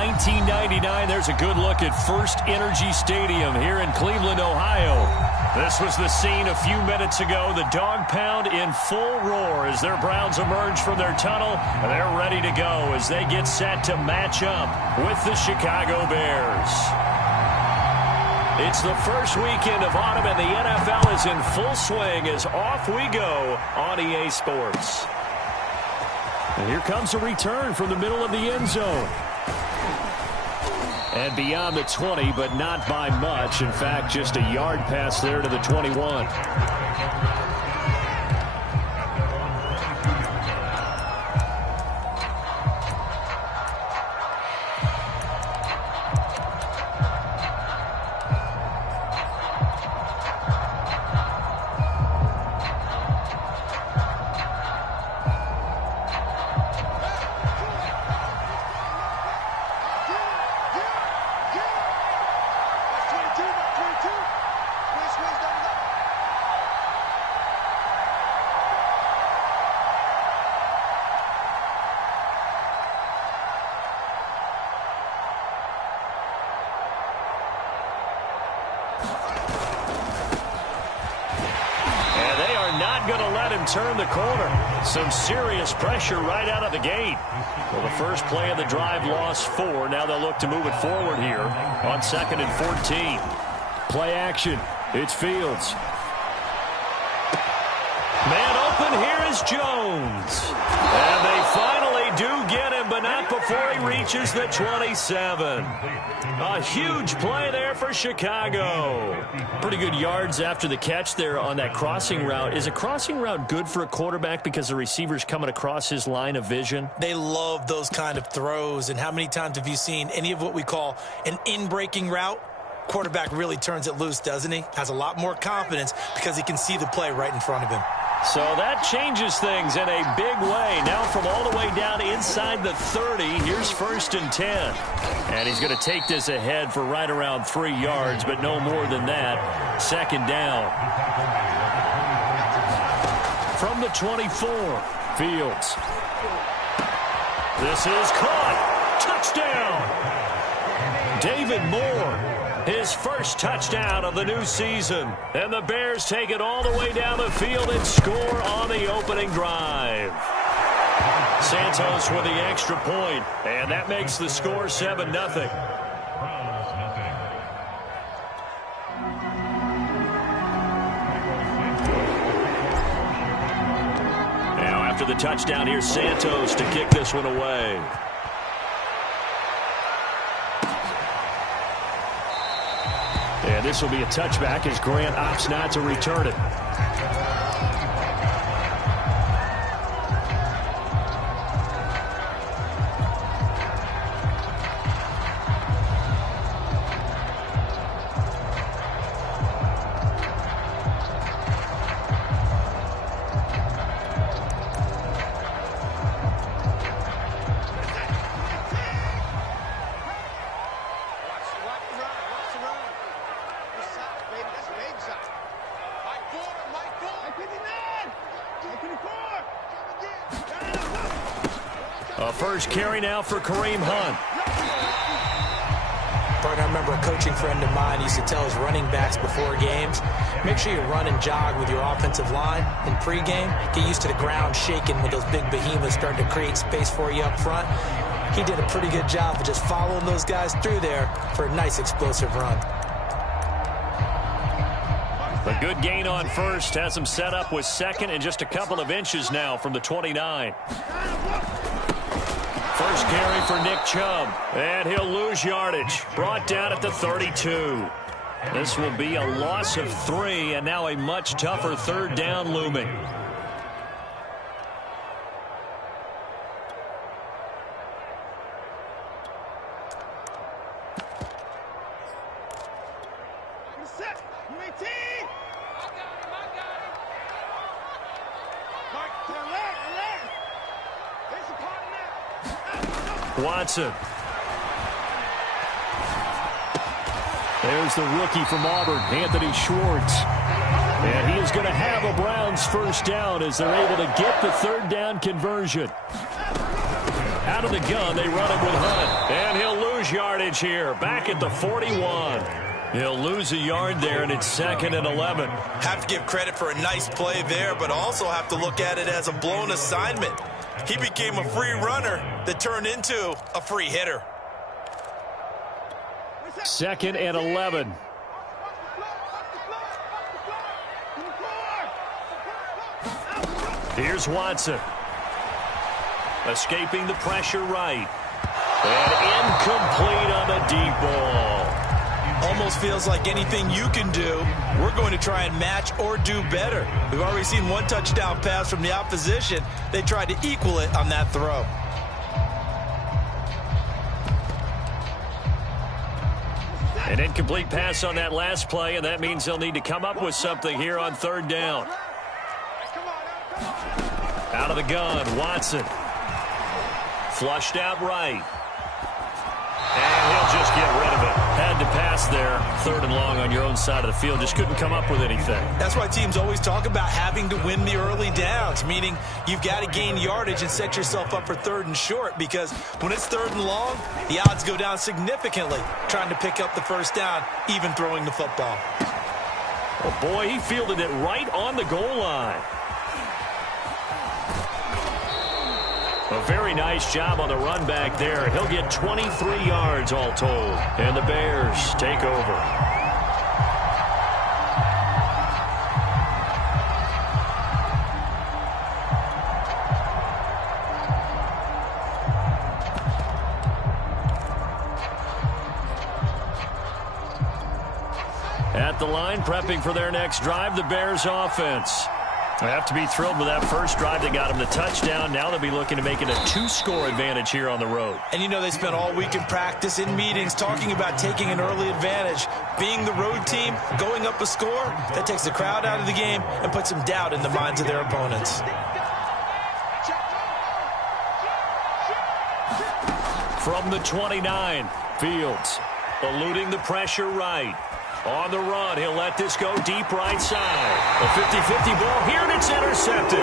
1999, there's a good look at First Energy Stadium here in Cleveland, Ohio. This was the scene a few minutes ago. The dog pound in full roar as their Browns emerge from their tunnel. And they're ready to go as they get set to match up with the Chicago Bears. It's the first weekend of autumn, and the NFL is in full swing as off we go on EA Sports. And here comes a return from the middle of the end zone. And beyond the 20, but not by much. In fact, just a yard pass there to the 21. Turn the corner. Some serious pressure right out of the gate. Well, the first play of the drive lost 4. Now they'll look to move it forward here on 2nd and 14. Play action. It's Fields. Man open. Here is Jones. And they finally do get him, but not before he reaches the 27. A huge play there for Chicago. Pretty good yards after the catch there on that crossing route. Is a crossing route good for a quarterback because the receiver's coming across his line of vision? They love those kind of throws. And how many times have you seen any of what we call an in-breaking route? Quarterback really turns it loose, doesn't he? Has a lot more confidence because he can see the play right in front of him. So that changes things in a big way. Now from all the way down inside the 30, here's 1st and 10. And he's going to take this ahead for right around 3 yards, but no more than that. 2nd down. From the 24, Fields. This is caught. Touchdown. David Moore. His first touchdown of the new season. And the Bears take it all the way down the field and score on the opening drive. Santos with the extra point, and that makes the score 7-0. Now after the touchdown, here's Santos to kick this one away. And this will be a touchback as Grant opts not to return it. A first carry now for Kareem Hunt. I remember a coaching friend of mine used to tell his running backs before games, make sure you run and jog with your offensive line in pregame. Get used to the ground shaking when those big behemoths start to create space for you up front. He did a pretty good job of just following those guys through there for a nice explosive run. A good gain on first has him set up with 2nd and just a couple of inches now from the 29. First carry for Nick Chubb, and he'll lose yardage. Brought down at the 32. This will be a loss of 3, and now a much tougher 3rd down looming. Watson. There's the rookie from Auburn, Anthony Schwartz. And he is going to have a Browns first down as they're able to get the 3rd down conversion. Out of the gun, they run him with Hunt. And he'll lose huge yardage here, back at the 41. He'll lose a yard there, and it's 2nd and 11. Have to give credit for a nice play there, but also have to look at it as a blown assignment. He became a free runner that turned into a free hitter. 2nd and 11. Here's Watson. Escaping the pressure right. And incomplete on the deep ball. Almost feels like anything you can do, we're going to try and match or do better. We've already seen one touchdown pass from the opposition. They tried to equal it on that throw. An incomplete pass on that last play, and that means they'll need to come up with something here on 3rd down. Out of the gun, Watson. Flushed out right. And he'll just get rid of it. Had to pass there. 3rd and long on your own side of the field. Just couldn't come up with anything. That's why teams always talk about having to win the early downs, meaning you've got to gain yardage and set yourself up for 3rd and short, because when it's 3rd and long, the odds go down significantly trying to pick up the 1st down, even throwing the football. Oh, boy, he fielded it right on the goal line. A very nice job on the run back there. He'll get 23 yards all told. And the Bears take over. At the line, prepping for their next drive, the Bears offense. They have to be thrilled with that first drive that got them the touchdown. Now they'll be looking to make it a 2-score advantage here on the road. And you know they spent all week in practice, in meetings, talking about taking an early advantage. Being the road team, going up a score, that takes the crowd out of the game and puts some doubt in the minds of their opponents. From the 29, Fields eluding the pressure right. On the run, he'll let this go deep right side. A 50-50 ball here, and it's intercepted.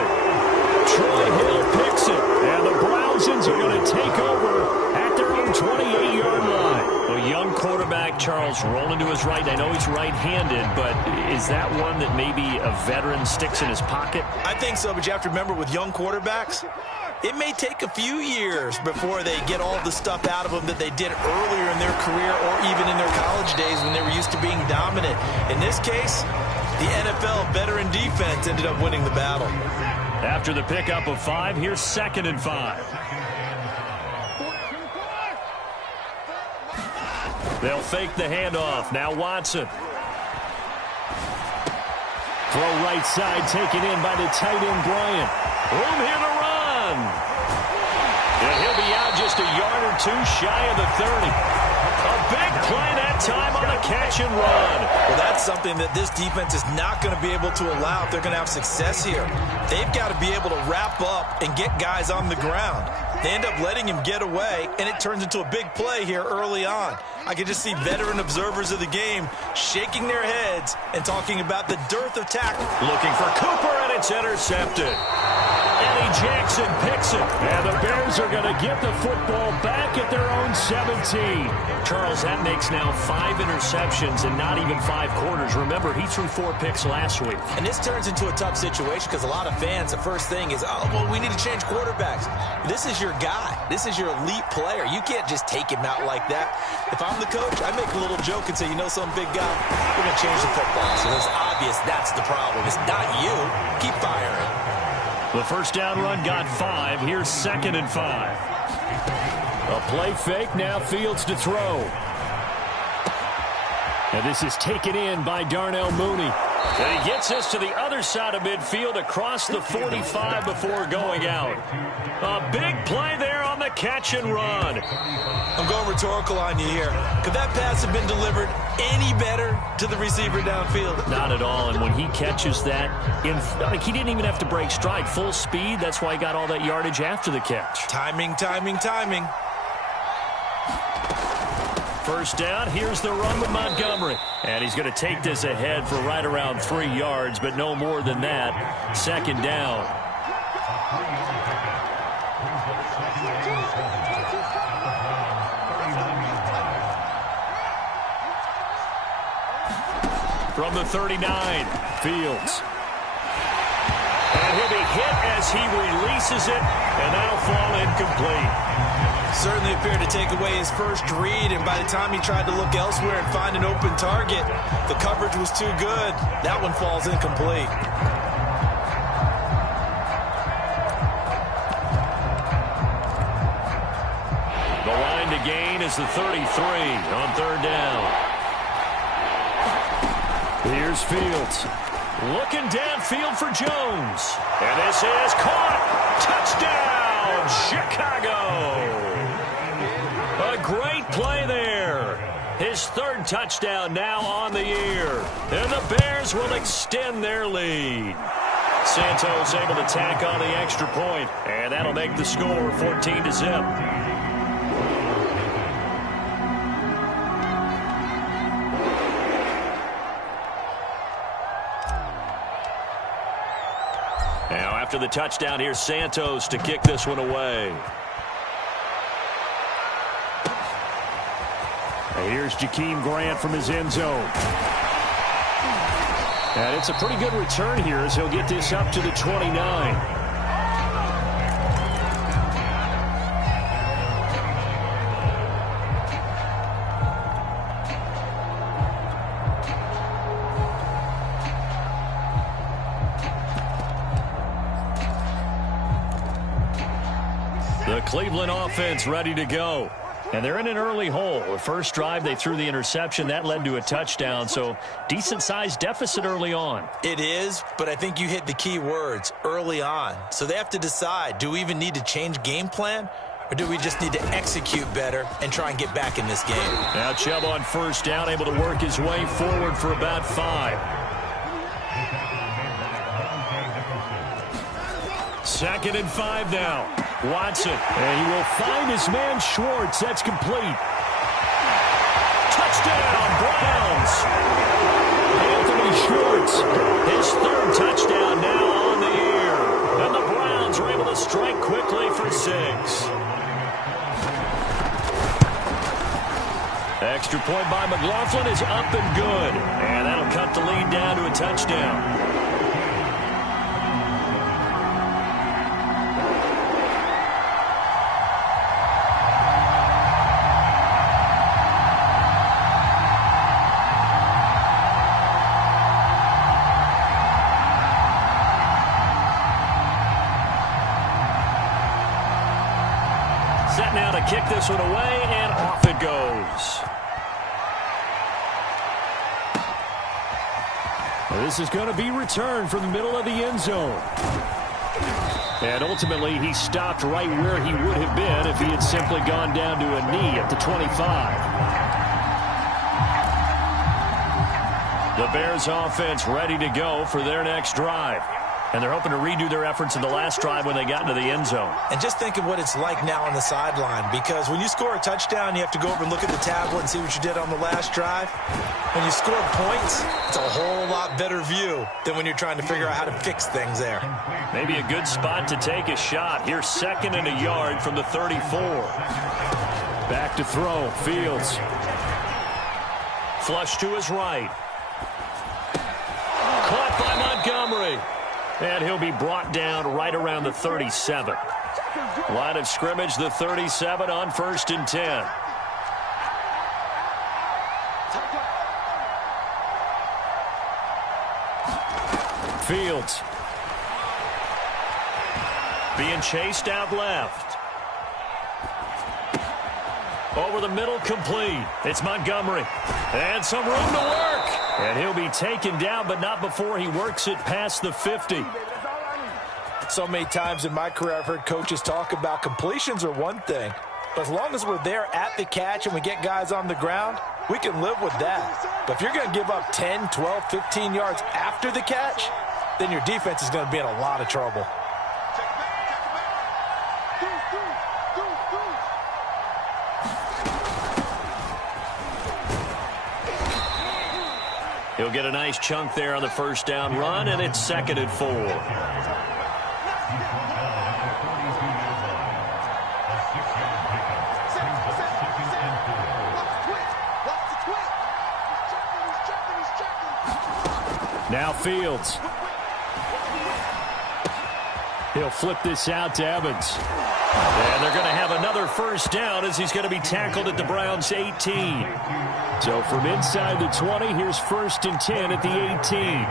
Troy Hill picks it, and the Brownsons are going to take over at their own 28-yard line. A young quarterback, Charles, rolling to his right. I know he's right-handed, but is that one that maybe a veteran sticks in his pocket? I think so, but you have to remember with young quarterbacks, it may take a few years before they get all the stuff out of them that they did earlier in their career or even in their college days when they were used to being dominant. In this case, the NFL veteran defense ended up winning the battle. After the pickup of 5, here's 2nd and 5. They'll fake the handoff. Now Watson. Throw right side taken in by the tight end Bryant. Room here to run. And he'll be out just a yard or two shy of the 30. A big play that time on the catch and run. Well, that's something that this defense is not going to be able to allow if they're going to have success here. They've got to be able to wrap up and get guys on the ground. They end up letting him get away, and it turns into a big play here early on. I can just see veteran observers of the game shaking their heads and talking about the dearth of tackle. Looking for Cooper, and it's intercepted. Eddie Jackson picks it, and the Bears are going to get the football back at their own 17. Charles, that makes now 5 interceptions in not even 5 quarters. Remember, he threw 4 picks last week. And this turns into a tough situation because a lot of fans, the first thing is, oh, well, we need to change quarterbacks. This is your guy. This is your elite player. You can't just take him out like that. If I'm the coach, I make a little joke and say, you know, some big guy, we're going to change the football. So it's obvious that's the problem. It's not you. Keep firing. The first down run got 5. Here's 2nd and 5. A play fake. Now Fields to throw. And this is taken in by Darnell Mooney. And he gets us to the other side of midfield across the 45 before going out. A big play there on the catch and run. I'm going rhetorical on you here. Could that pass have been delivered any better to the receiver downfield? Not at all. And when he catches that, he didn't even have to break stride. Full speed. That's why he got all that yardage after the catch. Timing, timing, timing. First down, here's the run with Montgomery. And he's going to take this ahead for right around 3 yards, but no more than that. 2nd down. from the 39. Fields. And he'll be hit as he releases it, and that'll fall incomplete. Certainly appeared to take away his first read, and by the time he tried to look elsewhere and find an open target, the coverage was too good. That one falls incomplete. The line to gain is the 33 on third down. Here's Fields. Looking downfield for Jones. And this is caught. Touchdown, Chicago. A great play there. His third touchdown now on the year. And the Bears will extend their lead. Santos able to tack on the extra point, and that'll make the score 14-0. Now after the touchdown, here's Santos to kick this one away. And here's Jakeem Grant from his end zone. And it's a pretty good return here as he'll get this up to the 29. The Cleveland offense ready to go. And they're in an early hole. The first drive, they threw the interception. That led to a touchdown, so decent-sized deficit early on. It is, but I think you hit the key words, early on. So they have to decide, do we even need to change game plan, or do we just need to execute better and try and get back in this game? Now Chubb on first down, able to work his way forward for about 5. Second and 5 now. Watson, and he will find his man Schwartz. That's complete. Touchdown, Browns. Anthony Schwartz, his third touchdown now on the year. And the Browns are able to strike quickly for 6. Extra point by McLaughlin is up and good. And that'll cut the lead down to a touchdown. Set now to kick this one away, and off it goes. This is going to be returned from the middle of the end zone. And ultimately, he stopped right where he would have been if he had simply gone down to a knee at the 25. The Bears offense ready to go for their next drive. And they're hoping to redo their efforts in the last drive when they got into the end zone. And just think of what it's like now on the sideline, because when you score a touchdown, you have to go over and look at the tablet and see what you did on the last drive. When you score points, it's a whole lot better view than when you're trying to figure out how to fix things there. Maybe a good spot to take a shot. Here's 2nd and a yard from the 34. Back to throw. Fields. Flush to his right. Caught by Montgomery. And he'll be brought down right around the 37. Line of scrimmage, the 37 on 1st and 10. Fields. Being chased out left. Over the middle, complete. It's Montgomery. And some room to work. And he'll be taken down, but not before he works it past the 50. So many times in my career, I've heard coaches talk about completions are one thing. But as long as we're there at the catch and we get guys on the ground, we can live with that. But if you're going to give up 10, 12, 15 yards after the catch, then your defense is going to be in a lot of trouble. He'll get a nice chunk there on the first down run, and it's 2nd and 4. Now Fields. He'll flip this out to Evans. And they're going to have another first down as he's going to be tackled at the Browns' 18. So from inside the 20, here's 1st and 10 at the 18.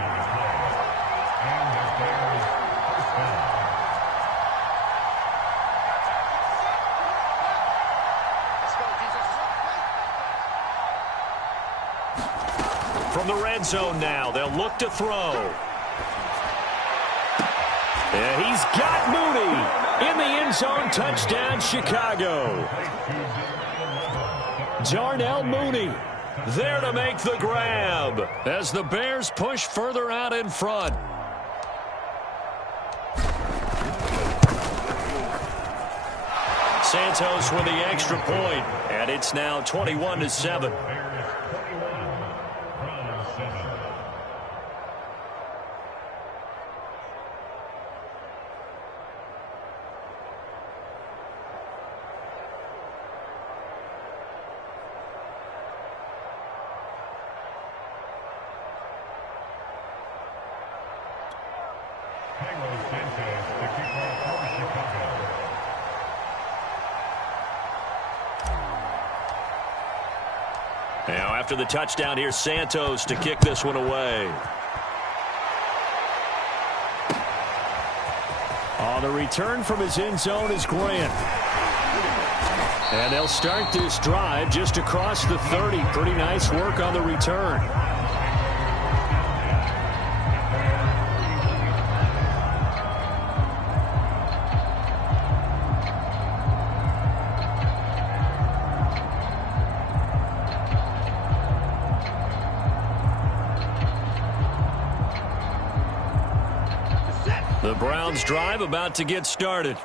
From the red zone now, they'll look to throw. And he's got Mooney in the end zone. Touchdown, Chicago. Darnell Mooney there to make the grab as the Bears push further out in front. Santos with the extra point, and it's now 21-7. Now after the touchdown, here's Santos to kick this one away. On the return from his end zone is Grant. And they'll start this drive just across the 30. Pretty nice work on the return. The Browns drive about to get started.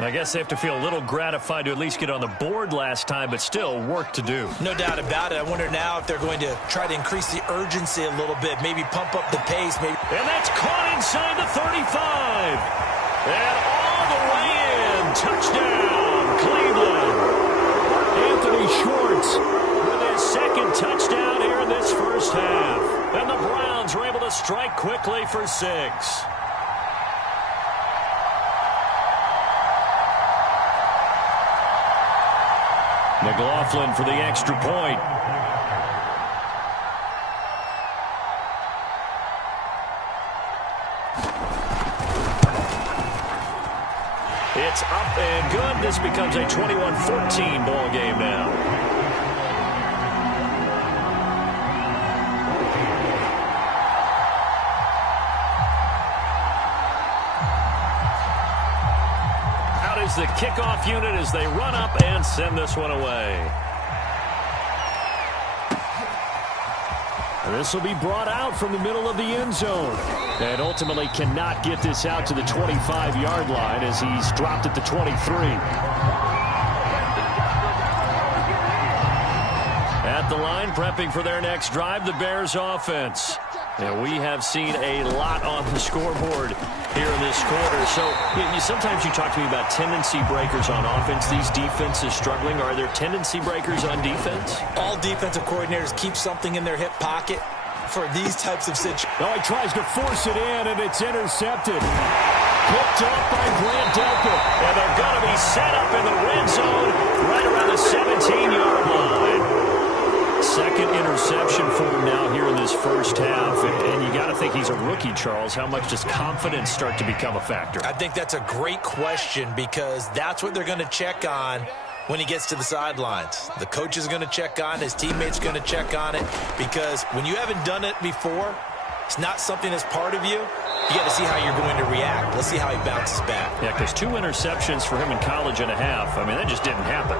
I guess they have to feel a little gratified to at least get on the board last time, but still work to do. No doubt about it. I wonder now if they're going to try to increase the urgency a little bit, maybe pump up the pace. Maybe. And that's caught inside the 35. And all the way in. Touchdown, Cleveland. Anthony Schwartz with his second touchdown here in this first half. And the Browns are able to strike quickly for 6. McLaughlin for the extra point. It's up and good. This becomes a 21-14 ball game now. The kickoff unit as they run up and send this one away. And this will be brought out from the middle of the end zone. And ultimately cannot get this out to the 25-yard line as he's dropped at the 23. At the line, prepping for their next drive, the Bears offense. And we have seen a lot on the scoreboard here in this quarter. So sometimes you talk to me about tendency breakers on offense. These defenses struggling. Are there tendency breakers on defense? All defensive coordinators keep something in their hip pocket for these types of situations. Oh, he tries to force it in, and it's intercepted. Picked up by Grant Delpit. And they're going to be set up in the red zone right around the 17-yard line. Second interception for him now here in this first half. And you got to think he's a rookie, Charles. How much does confidence start to become a factor? I think that's a great question because that's what they're going to check on when he gets to the sidelines. The coach is going to check on, his teammates going to check on it, because when you haven't done it before, it's not something that's part of you. You got to see how you're going to react. Let's see how he bounces back. Yeah, because 2 interceptions for him in college and a half. I mean, that just didn't happen.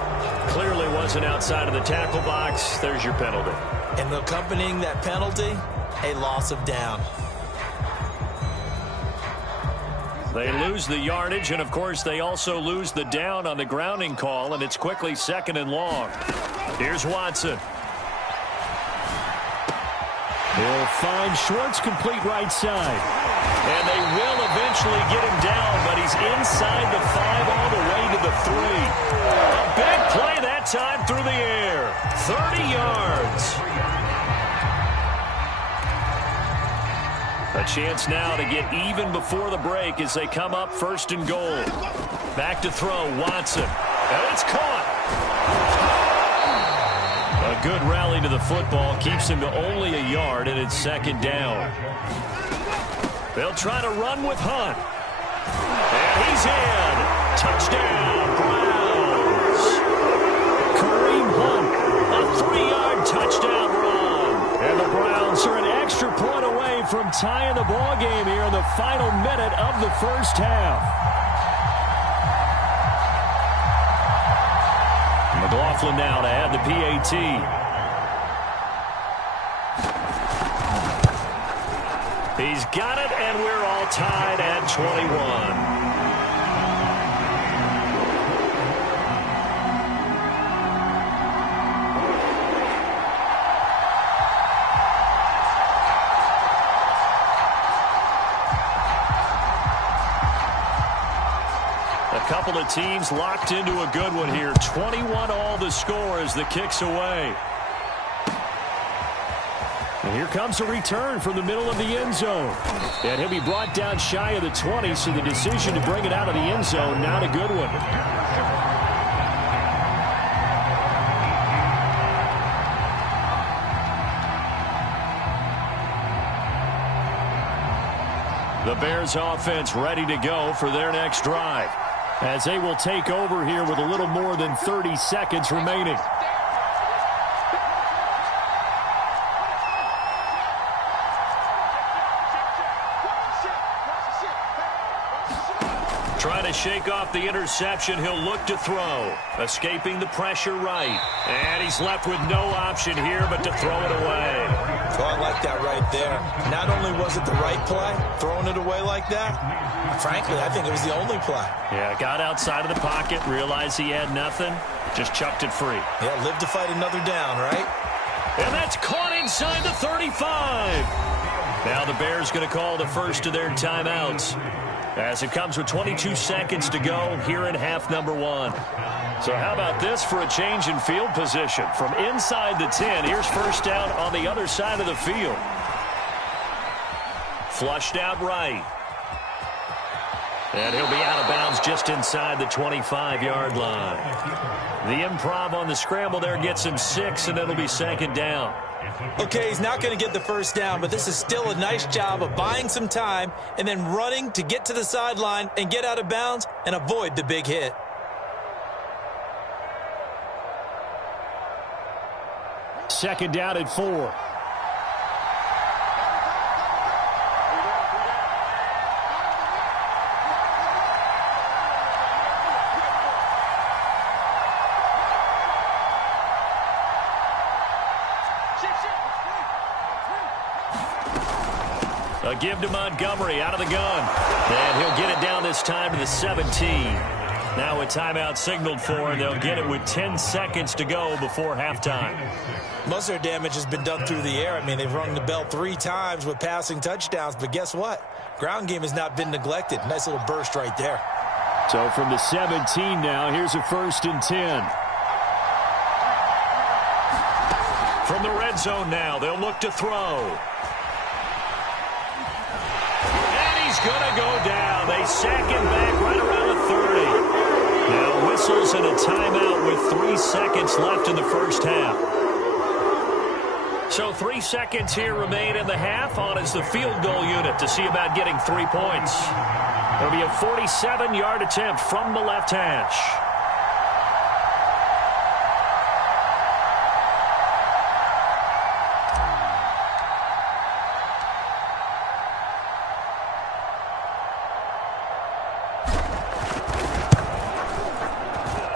Clearly wasn't outside of the tackle box. There's your penalty. And accompanying that penalty, a loss of down. They lose the yardage, and, of course, they also lose the down on the grounding call, and it's quickly 2nd and long. Here's Watson. He'll find Schwartz complete right side. And they will eventually get him down, but he's inside the 5 all the way to the 3. A big play that time through the air. 30 yards. A chance now to get even before the break as they come up 1st and goal. Back to throw, Watson. And it's caught. A good rally to the football keeps him to only a yard, and it's 2nd down. They'll try to run with Hunt. And he's in. Touchdown, Browns. Kareem Hunt, a 3-yard touchdown run. And the Browns are an extra point away from tying the ball game here in the final minute of the first half. McLaughlin now to add the PAT. He's got it, and we're all tied at 21. A couple of teams locked into a good one here. 21 all the score as the kick's away. And here comes a return from the middle of the end zone. And he'll be brought down shy of the 20, so the decision to bring it out of the end zone, not a good one. The Bears offense ready to go for their next drive, as they will take over here with a little more than 30 seconds remaining. Trying to shake off the interception, he'll look to throw. Escaping the pressure right. And he's left with no option here but to throw it away. Oh, I like that right there. Not only was it the right play, throwing it away like that, frankly, I think it was the only play. Yeah, got outside of the pocket, realized he had nothing, just chucked it free. Yeah, live to fight another down, right? And that's caught inside the 35. Now the Bears going to call the first of their timeouts, as it comes with 22 seconds to go here in half number 1. So how about this for a change in field position? From inside the 10, here's first down on the other side of the field. Flushed out right. And he'll be out of bounds just inside the 25-yard line. The improv on the scramble there gets him 6, and it'll be 2nd down. Okay, he's not going to get the first down, but this is still a nice job of buying some time and then running to get to the sideline and get out of bounds and avoid the big hit. Second down at 4. A give to Montgomery out of the gun. And he'll get it down this time to the 17. Now a timeout signaled for, and they'll get it with 10 seconds to go before halftime. Most of their damage has been done through the air. I mean, they've rung the bell 3 times with passing touchdowns, but guess what? Ground game has not been neglected. Nice little burst right there. So from the 17 now, here's a 1st and 10. From the red zone now, they'll look to throw. He's going to go down. They sack him back right around the 30. Now whistles and a timeout with 3 seconds left in the first half. So 3 seconds here remain in the half. On is the field goal unit to see about getting 3 points. There'll be a 47-yard attempt from the left hash.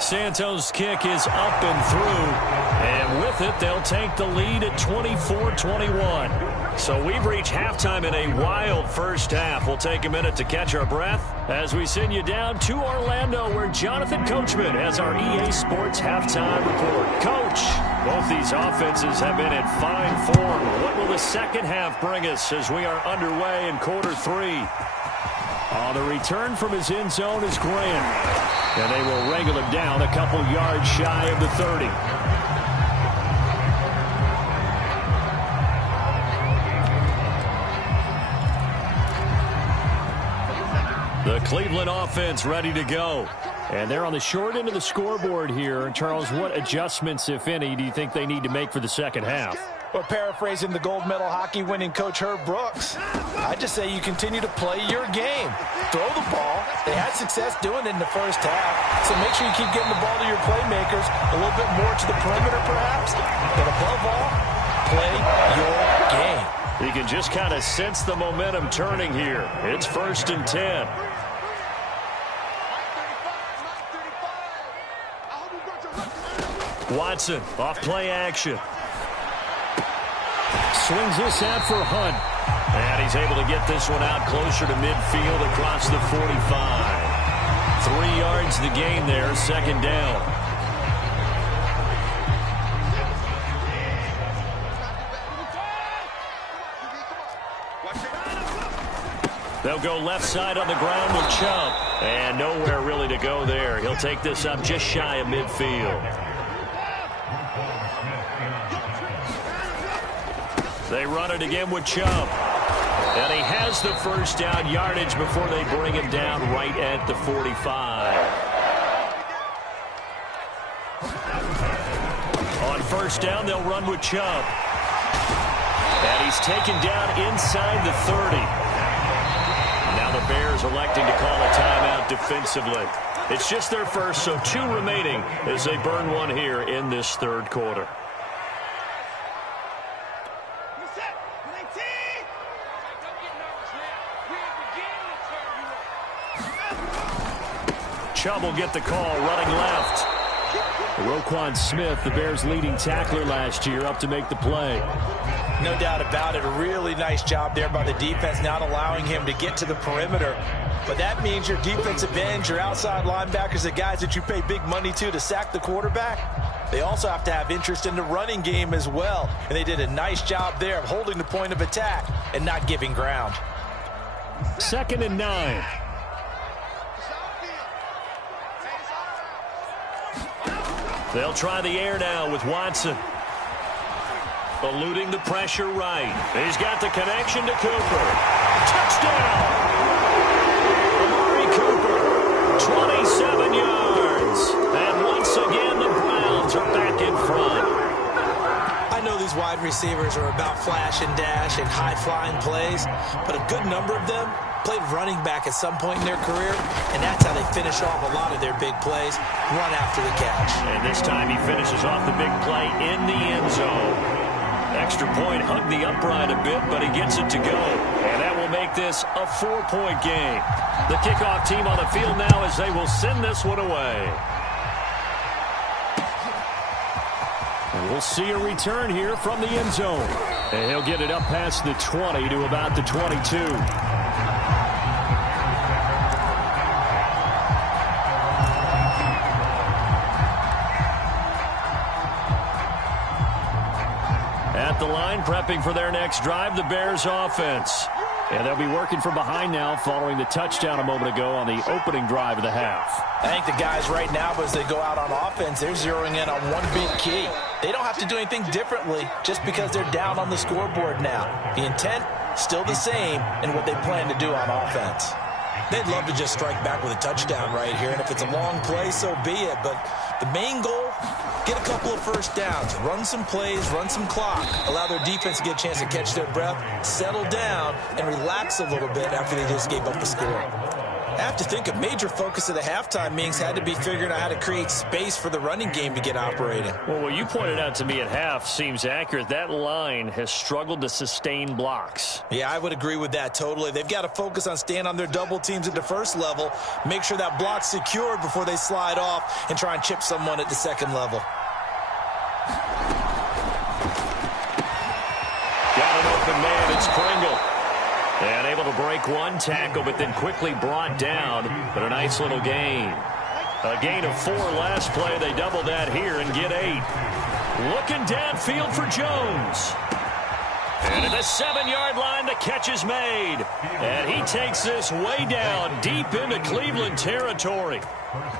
Santos' kick is up and through, and with it, they'll take the lead at 24-21. So we've reached halftime in a wild first half. We'll take a minute to catch our breath as we send you down to Orlando, where Jonathan Coachman has our EA Sports halftime report. Coach, both these offenses have been in fine form. What will the second half bring us as we are underway in quarter 3? The return from his end zone is Graham. And they will wrangle him down a couple yards shy of the 30. Cleveland offense ready to go. And they're on the short end of the scoreboard here. Charles, what adjustments, if any, do you think they need to make for the second half? Well, paraphrasing the gold medal hockey winning coach Herb Brooks, I just say you continue to play your game. Throw the ball. They had success doing it in the first half, so make sure you keep getting the ball to your playmakers, a little bit more to the perimeter perhaps, but above all, play your game. You can just kind of sense the momentum turning here. It's 1st and 10. Watson off play action. Swings this out for Hunt. And he's able to get this one out closer to midfield across the 45. 3 yards the gain there, 2nd down. They'll go left side on the ground with Chubb. And nowhere really to go there. He'll take this up just shy of midfield. They run it again with Chubb. And he has the 1st down yardage before they bring him down right at the 45. On 1st down, they'll run with Chubb. And he's taken down inside the 30. Now the Bears electing to call a timeout defensively. It's just their first, so 2 remaining as they burn one here in this 3rd quarter. Chubb will get the call, running left. Roquan Smith, the Bears' leading tackler last year, up to make the play. No doubt about it. A really nice job there by the defense, not allowing him to get to the perimeter. But that means your defensive ends, your outside linebackers, the guys that you pay big money to sack the quarterback, they also have to have interest in the running game as well. And they did a nice job there of holding the point of attack and not giving ground. 2nd and 9. They'll try the air now with Watson. Eluding the pressure right. He's got the connection to Cooper. Touchdown! Amari Cooper, 27 yards. And once again, the Browns are back in front. I know these wide receivers are about flash and dash and high-flying plays, but a good number of them played running back at some point in their career, and that's how they finish off a lot of their big plays, run after the catch. And this time he finishes off the big play in the end zone. Extra point hugged the upright a bit, but he gets it to go. And that will make this a 4-point game. The kickoff team on the field now as they will send this one away. And we'll see a return here from the end zone. And he'll get it up past the 20 to about the 22. At the line, prepping for their next drive, the Bears offense. And they'll be working from behind now following the touchdown a moment ago on the opening drive of the half. I think the guys right now, as they go out on offense, they're zeroing in on one big key. They don't have to do anything differently just because they're down on the scoreboard now. The intent, still the same in what they plan to do on offense. They'd love to just strike back with a touchdown right here, and if it's a long play, so be it. But the main goal, get a couple of 1st downs, run some plays, run some clock, allow their defense to get a chance to catch their breath, settle down, and relax a little bit after they just gave up a score. I have to think a major focus of the halftime meetings had to be figuring out how to create space for the running game to get operating. Well, what you pointed out to me at half seems accurate. That line has struggled to sustain blocks. Yeah, I would agree with that totally. They've got to focus on staying on their double teams at the 1st level, make sure that block's secured before they slide off and try and chip someone at the 2nd level. Got an open man, it's Pringle. And able to break one tackle, but then quickly brought down. But a nice little gain. A gain of 4 last play. They double that here and get 8. Looking downfield for Jones. And at the 7-yard line, the catch is made. And he takes this way down, deep into Cleveland territory.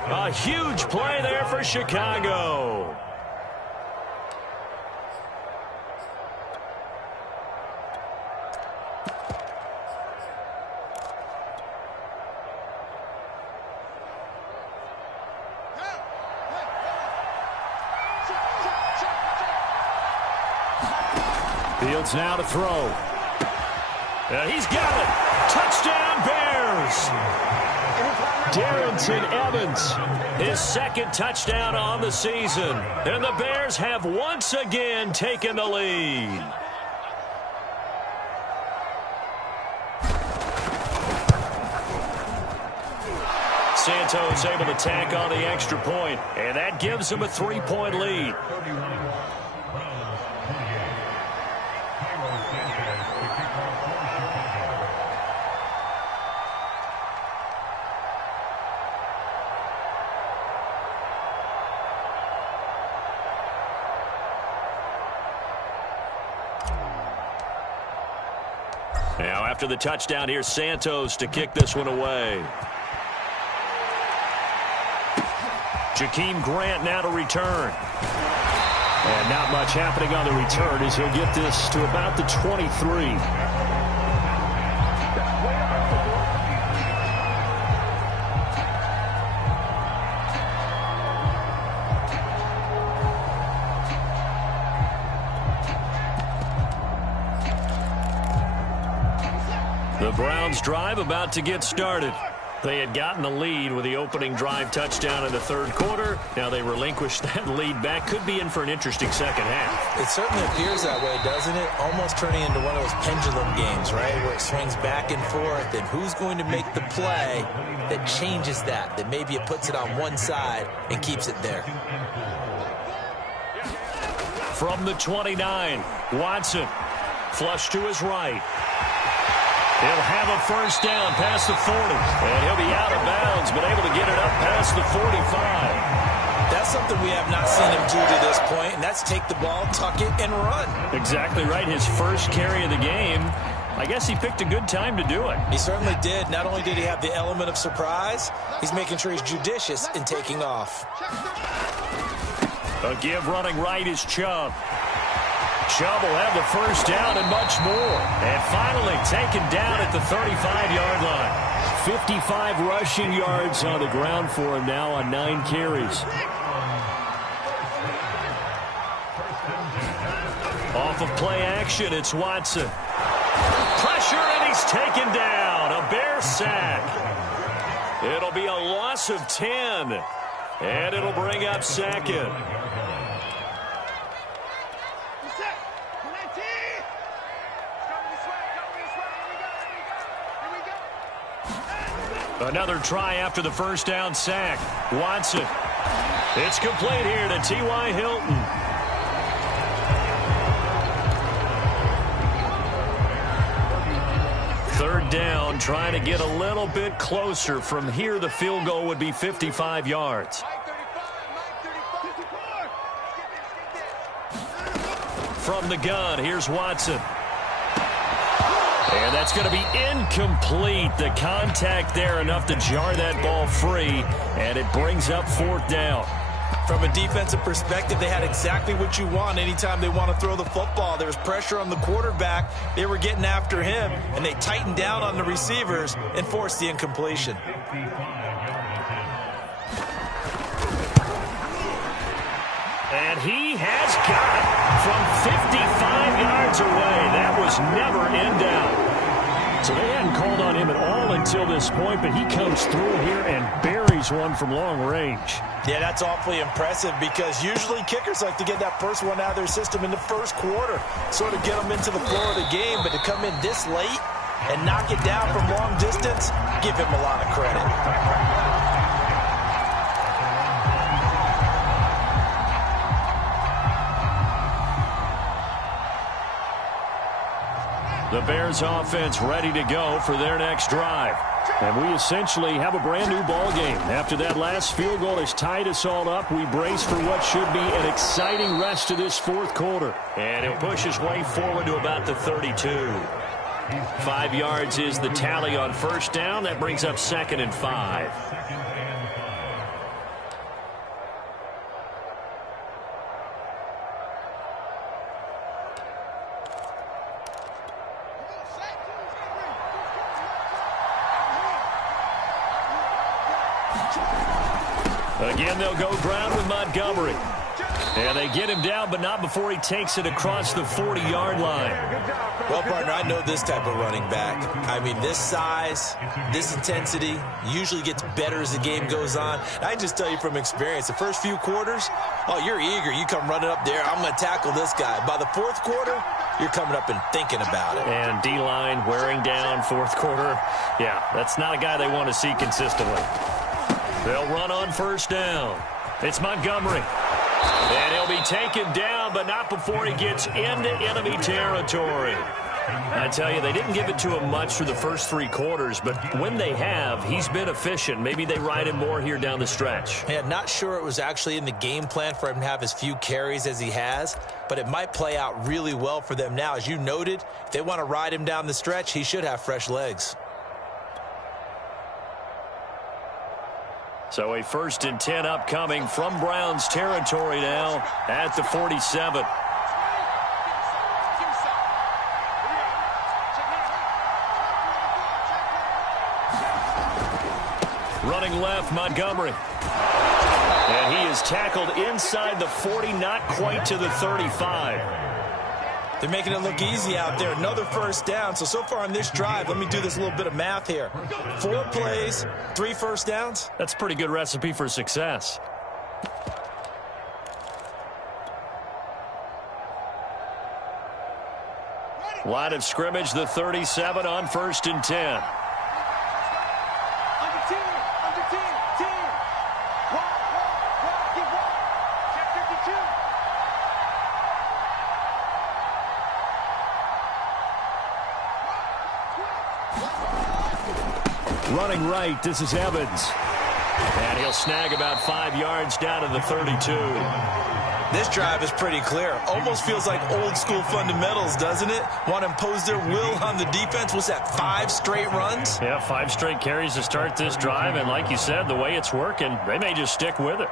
A huge play there for Chicago. Fields now to throw. He's got it. Touchdown, Bears. Darrynton Evans, his second touchdown on the season. And the Bears have once again taken the lead. Santos able to tack on the extra point, and that gives him a 3-point lead. Now after the touchdown, here's Santos to kick this one away. Jakeem Grant now to return. And not much happening on the return as he'll get this to about the 23. The Browns drive about to get started. They had gotten the lead with the opening drive touchdown in the third quarter. Now they relinquished that lead back. Could be in for an interesting second half. It certainly appears that way, doesn't it? Almost turning into one of those pendulum games, right? Where it swings back and forth. And who's going to make the play that changes that? That maybe it puts it on one side and keeps it there. From the 29, Watson. Flush to his right. He'll have a first down past the 40. And he'll be out of bounds, but able to get it up past the 45. That's something we have not seen him do to this point, and that's take the ball, tuck it, and run. Exactly right. His first carry of the game. I guess he picked a good time to do it. He certainly did. Not only did he have the element of surprise, he's making sure he's judicious in taking off. A give running right is Chubb. Chubb will have the first down and much more. And finally taken down at the 35-yard line. 55 rushing yards on the ground for him now on 9 carries. Off of play action, it's Watson. Pressure, and he's taken down. A Bear sack. It'll be a loss of 10. And it'll bring up second. Another try after the first down sack. Watson. It's complete here to T.Y. Hilton. Third down, trying to get a little bit closer. From here, the field goal would be 55 yards. From the gun, here's Watson. And that's going to be incomplete. The contact there enough to jar that ball free, and it brings up fourth down. From a defensive perspective, they had exactly what you want anytime they want to throw the football. There was pressure on the quarterback. They were getting after him, and they tightened down on the receivers and forced the incompletion. And he has got it from 55 yards away. That was never in doubt. So they hadn't called on him at all until this point, but he comes through here and buries one from long range. Yeah, that's awfully impressive because usually kickers like to get that first one out of their system in the first quarter, sort of get them into the flow of the game, but to come in this late and knock it down from long distance, give him a lot of credit. The Bears offense ready to go for their next drive. And we essentially have a brand new ball game. After that last field goal has tied us all up, we brace for what should be an exciting rest of this fourth quarter. And he'll push his way forward to about the 32. 5 yards is the tally on first down. That brings up 2nd and 5. Again, they'll go ground with Montgomery. And they get him down, but not before he takes it across the 40-yard line. Well, partner, I know this type of running back. I mean, this size, this intensity usually gets better as the game goes on. And I can just tell you from experience, the first few quarters, oh, you're eager. You come running up there, I'm going to tackle this guy. By the fourth quarter, you're coming up and thinking about it. And D-line wearing down fourth quarter. Yeah, that's not a guy they want to see consistently. They'll run on first down. It's Montgomery. And he'll be taken down, but not before he gets into enemy territory. I tell you, they didn't give it to him much for the first 3 quarters, but when they have, he's been efficient. Maybe they ride him more here down the stretch. Yeah, not sure it was actually in the game plan for him to have as few carries as he has, but it might play out really well for them now. As you noted, if they want to ride him down the stretch, he should have fresh legs. So a 1st and 10 upcoming from Browns territory now at the 47. Running left, Montgomery. And he is tackled inside the 40, not quite to the 35. They're making it look easy out there. Another first down. So far on this drive, let me do this little bit of math here. 4 plays, 3 first downs. That's a pretty good recipe for success. Line of scrimmage, the 37 on 1st and 10. Running right, this is Evans. And he'll snag about 5 yards down to the 32. This drive is pretty clear. Almost feels like old school fundamentals, doesn't it? Want to impose their will on the defense. What's that, 5 straight runs? Yeah, 5 straight carries to start this drive. And like you said, the way it's working, they may just stick with it.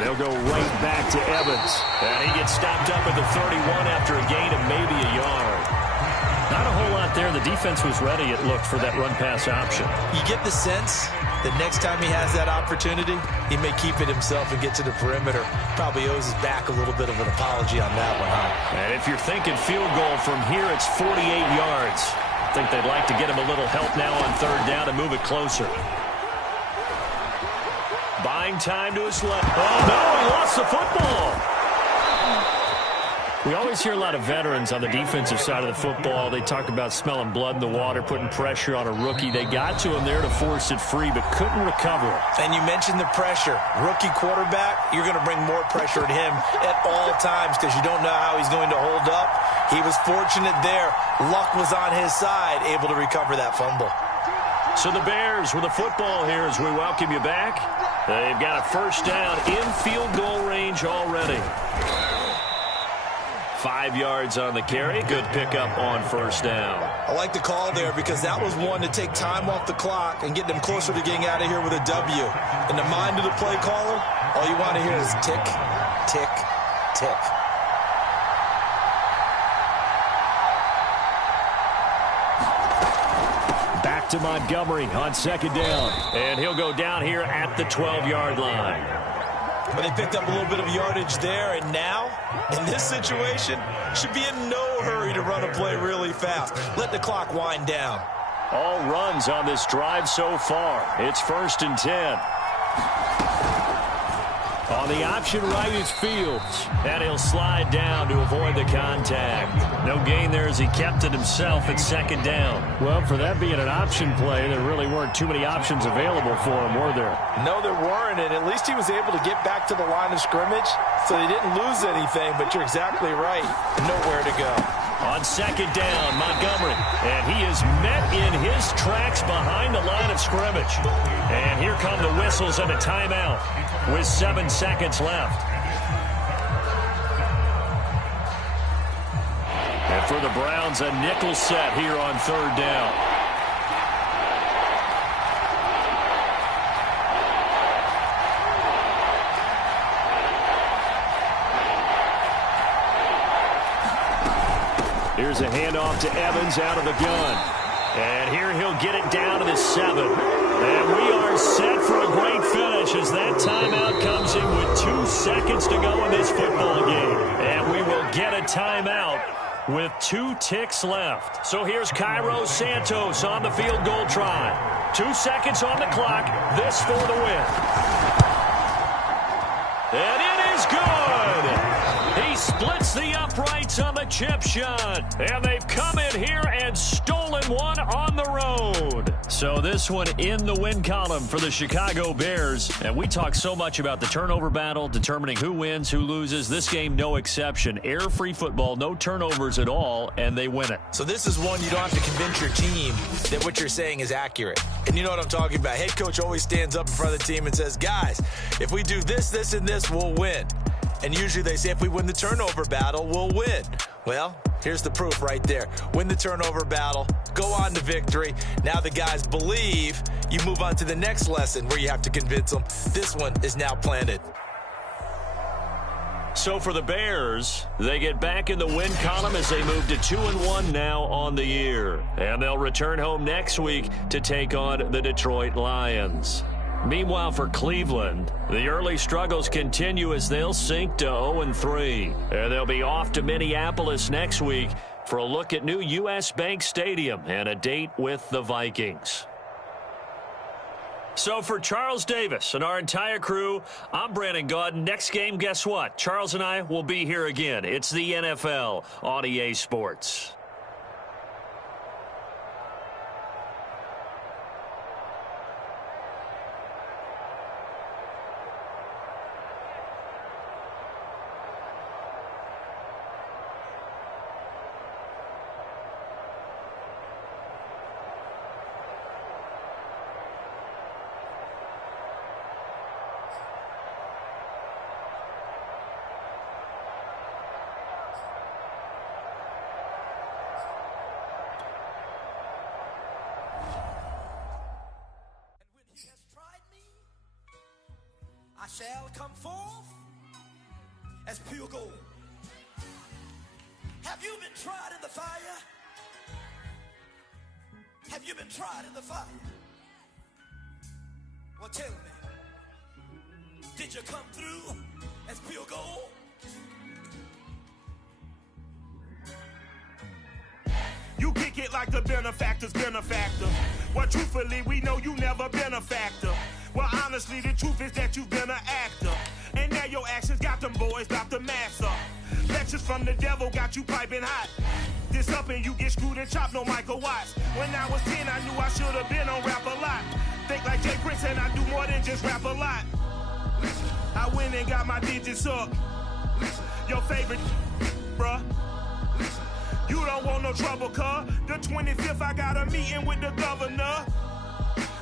They'll go right back to Evans. And he gets stopped up at the 31 after a gain of maybe a yard. Not a whole lot there. The defense was ready, it looked, for that run-pass option. You get the sense that next time he has that opportunity, he may keep it himself and get to the perimeter. Probably owes his back a little bit of an apology on that one, huh? And if you're thinking field goal from here, it's 48 yards. I think they'd like to get him a little help now on 3rd down and move it closer. Buying time to his left. Oh, no, he lost the football. We always hear a lot of veterans on the defensive side of the football. They talk about smelling blood in the water, putting pressure on a rookie. They got to him there to force it free, but couldn't recover it. And you mentioned the pressure. Rookie quarterback, you're going to bring more pressure at him at all times because you don't know how he's going to hold up. He was fortunate there. Luck was on his side, able to recover that fumble. So the Bears with a football here as we welcome you back. They've got a 1st down in field goal range already. 5 yards on the carry. Good pickup on 1st down. I like the call there because that was one to take time off the clock and get them closer to getting out of here with a W. In the mind of the play caller, all you want to hear is tick, tick, tick. Back to Montgomery on 2nd down. And he'll go down here at the 12-yard line. But they picked up a little bit of yardage there, and now, in this situation, should be in no hurry to run a play really fast. Let the clock wind down. All runs on this drive so far. It's 1st and 10. On the option right is Fields. And he'll slide down to avoid the contact. No gain there as he kept it himself at 2nd down. Well, for that being an option play, there really weren't too many options available for him, were there? No, there weren't, and at least he was able to get back to the line of scrimmage, so they didn't lose anything, but you're exactly right. Nowhere to go. On 2nd down, Montgomery. And he is met in his tracks behind the line of scrimmage. And here come the whistles and a timeout with 7 seconds left. And for the Browns, a nickel set here on 3rd down. Here's a handoff to Evans out of the gun. And here he'll get it down to the 7. And we are set for a great finish as that timeout comes in with 2 seconds to go in this football game. And we will get a timeout with 2 ticks left. So here's Cairo Santos on the field goal try. 2 seconds on the clock. This for the win. And it is good. He splits the uprights on the chip shot. And they've come in here and stolen one on the road. So this one in the win column for the Chicago Bears. And we talk so much about the turnover battle, determining who wins, who loses. This game, no exception. Error-free football, no turnovers at all, and they win it. So this is one you don't have to convince your team that what you're saying is accurate. And you know what I'm talking about. Head coach always stands up in front of the team and says, guys, if we do this, this, and this, we'll win. And usually they say if we win the turnover battle, we'll win. Well, here's the proof right there. Win the turnover battle, go on to victory. Now the guys believe. You move on to the next lesson where you have to convince them. This one is now planted. So for the Bears, they get back in the win column as they move to 2-1 now on the year. And they'll return home next week to take on the Detroit Lions. Meanwhile, for Cleveland, the early struggles continue as they'll sink to 0-3. And they'll be off to Minneapolis next week for a look at new U.S. Bank Stadium and a date with the Vikings. So for Charles Davis and our entire crew, I'm Brandon Gaudin. Next game, guess what? Charles and I will be here again. It's the NFL on EA Sports. Shall come forth as pure gold. Have you been tried in the fire? Have you been tried in the fire? Well, tell me, did you come through as pure gold? You kick it like the benefactor's benefactor. Well, truthfully, we know you never been a factor. Well, honestly, the truth is that you've been an actor. And now your actions got them boys dropped the mask up. Lectures from the devil got you piping hot. This up and you get screwed and chopped, no Michael Watts. When I was 10, I knew I should have been on rap a lot. Think like Jay Prince and I do more than just rap a lot. I went and got my digits up. Your favorite, bruh. You don't want no trouble, cuz. The 25th, I got a meeting with the governor.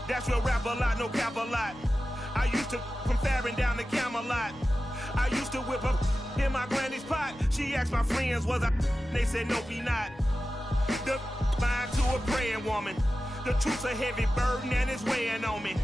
That's real rap a lot, no cap a lot. I used to from Farron down to Camelot. I used to whip up in my granny's pot. She asked my friends, was I? They said, nope, he not. The line to a praying woman. The truth's a heavy burden and it's weighing on me.